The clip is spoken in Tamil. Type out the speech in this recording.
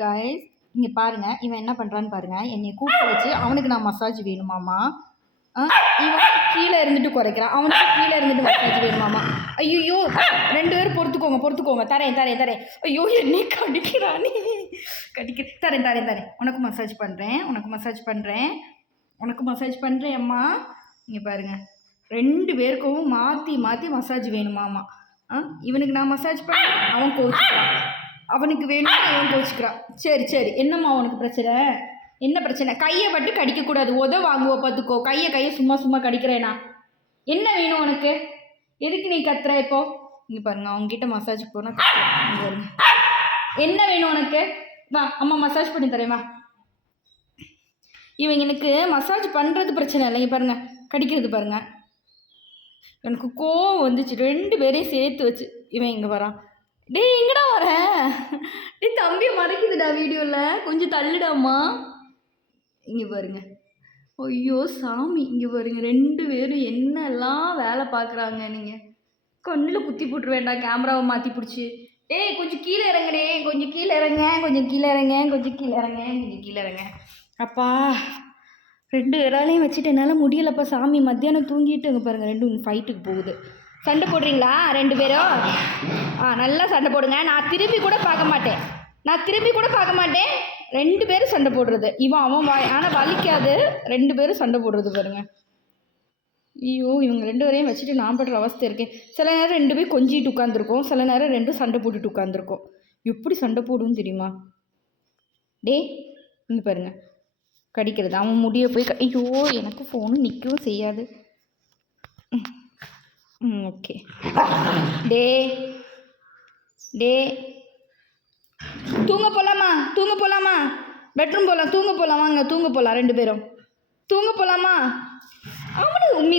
காய்ஸ் இங்கே பாருங்கள், இவன் என்ன பண்ணுறான்னு பாருங்கள். என்னை கூப்பிட்டு வச்சு அவனுக்கு நான் மசாஜ் வேணுமாம்மா. இவன் கீழே இருந்துட்டு குறைக்கிறான், அவனுக்கு கீழே இருந்துட்டு மசாஜ் வேணுமாம்மா. ஐயோ 2 பேரும் பொறுத்துக்கோங்க, தரேன். ஐயோ என்னை கடிக்கிறானே, தரேன். உனக்கு மசாஜ் பண்ணுறேன் அம்மா. இங்கே பாருங்கள், 2 பேருக்கும் மாற்றி மசாஜ் வேணுமாம்மா. இவனுக்கு நான் மசாஜ் பண்ண அவன் கோச்சிக்கிறான், அவனுக்கு வேணும் அவன் கோச்சிக்கிறான். சரி என்னம்மா உனக்கு பிரச்சனை? என்ன பிரச்சனை? கையை பட்டு கடிக்கக்கூடாது, வாங்குவோம் பார்த்துக்கோ. கையை சும்மா கடிக்கிறேனா? என்ன வேணும் உனக்கு? எதுக்கு நீ கத்துற இப்போ? இங்கே பாருங்க, அவங்ககிட்ட மசாஜுக்கு போனால் பாருங்க. என்ன வேணும் உனக்கு? வா அம்மா மசாஜ் பண்ணி தரேன் வா. இவங்க எனக்கு மசாஜ் பண்ணுறது பிரச்சனை இல்லை, இங்கே பாருங்கள் கடிக்கிறது பாருங்கள். எனக்கு கோவம் வந்துச்சு, 2 பேரையும் சேர்த்து வச்சு. இவன் இங்கே வரான். டேய் எங்கடா வர? டேய் தம்பியை மறைக்குதுடா வீடியோவில், கொஞ்சம் தள்ளுடாம்மா. இங்கே பாருங்க, ஐயோ சாமி, இங்கே பாருங்க 2 பேரும் என்னெல்லாம் வேலை பார்க்குறாங்க. நீங்கள் கண்ணில் குத்தி போட்டுரு வேண்டாம், கேமராவை மாற்றி பிடிச்சி. டேய் கொஞ்சம் கீழே இறங்குடே, கொஞ்சம் கீழே இறங்க. அப்பா 2 விராலையும் வச்சுட்டு என்னால் முடியலப்பா சாமி. மத்தியானம் தூங்கிட்டு இங்கே பாருங்கள் 2 ஃபைட்டுக்கு போகுது. சண்டை போடுறீங்களா 2 பேரும்? நல்லா சண்டை போடுங்க. நான் திரும்பி கூட பார்க்க மாட்டேன். 2 பேரும் சண்டை போடுறது. அவன் ஆனால் வலிக்காது. 2 பேரும் சண்டை போடுறது பாருங்க. ஐயோ இவங்க 2 பேரையும் வச்சுட்டு நான் படுற அவஸ்தை இருக்கேன். சில நேரம் 2 பேரும் கொஞ்சிட்டு உட்காந்துருக்கோம், சில நேரம் 2 சண்டை போட்டுட்டு உட்காந்துருக்கோம். எப்படி சண்டை போடுன்னு தெரியுமா? டே இங்கே பாருங்க கடிக்கிறது. அவன் முடிய போய் ஐயோ எனக்கு ஃபோனு நிற்கவும் செய்யாது. ஓகே டே தூங்க போகலாமா? பெட்ரூம் போகலாம், தூங்க போகலாம். வாங்க தூங்க போகலாம், 2 பேரும் தூங்க போகலாமா? அவனு உம்மி